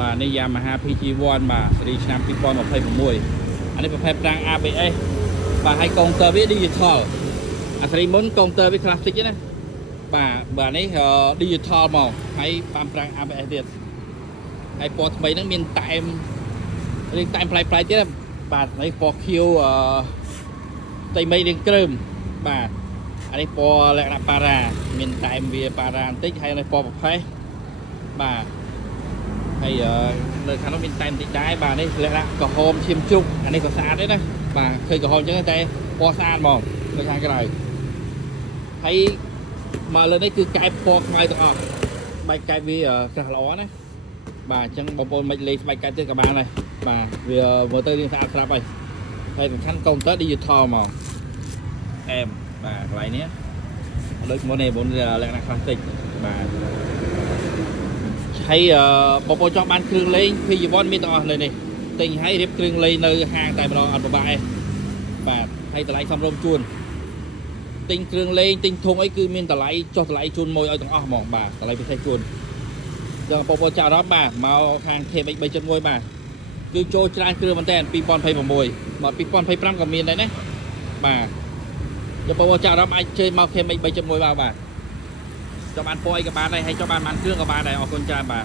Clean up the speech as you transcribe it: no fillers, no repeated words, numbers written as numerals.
បាទនេះ Yamaha PG1 បាទសេរីឆ្នាំ2026អានេះប្រភេទប្រាំង ABS បាទហើយកុងទ័រវា digital អាសេរីមុនកុងទ័រវា classic ណាបាទនេះ digital មកហើយបានប្រាំង ABS ទៀតហើយពណ៌ថ្មីហ្នឹងមានតែមរៀងតែមប្លែកៗទៀតបាទនេះពណ៌ខៀវតៃមីរៀងគ្រើមបាទអានេះពណ៌លក្ខណៈប៉ារ៉ាមានតែមវាប៉ារ៉ាបន្តិចហើយនេះពណ៌ប្រផេះបាទហើយនៅខាងនោះមានតែមបន្តិចដែរបាទនេះលក្ខណៈក្រហមឈាមជុកអានេះក៏ស្អាតដែរណាបាទឃើញក្រហមអញ្ចឹងតែពណ៌ស្អាតហ្មងនៅខាងក្រៅហើយមកលើនេះគឺកែបពណ៌ខ្មៅទាំងអស់បែកកែបវាក្រាស់ល្អណាបាទអញ្ចឹងបងប្អូនមិនលេងស្បែកកែបទៀតក៏បានដែរបាទវាមើលទៅរៀងស្អាតស្រាប់ហើយសំខាន់កុងទ័រ digital មកអែមបាទកន្លែងនេះដូចមុននេះមុនលក្ខណៈ classic បាទហើយបងប្អូនចង់បានគ្រឿងលេង PG1 មានទាំងអស់នៅនេះទិញហើយរៀបគ្រឿងលេងនៅហាងតែម្ដងអត់ពិបាកទេបាទហើយតម្លៃសមរម្យជួនទិញគ្រឿងលេងទិញធុងអីគឺមានតម្លៃចុះតម្លៃជូនមួយឲ្យទាំងអស់ហ្មងបាទតម្លៃពិសេសជួនចឹងបងប្អូនចាប់អារម្មណ៍បាទមកខាង TMX 3.1បាទគឺចូលច្រើនគ្រឿងមែនតើ2026មក2025ក៏មានដែរណាបាទយកបងប្អូនចាប់អារម្មណ៍អាចជើញមក TMX 3.1បាទចង់បានពណ៌អីក៏បានដែរហើយចង់បានគ្រឿងក៏បានដែរអរគុណច្រើនបាទ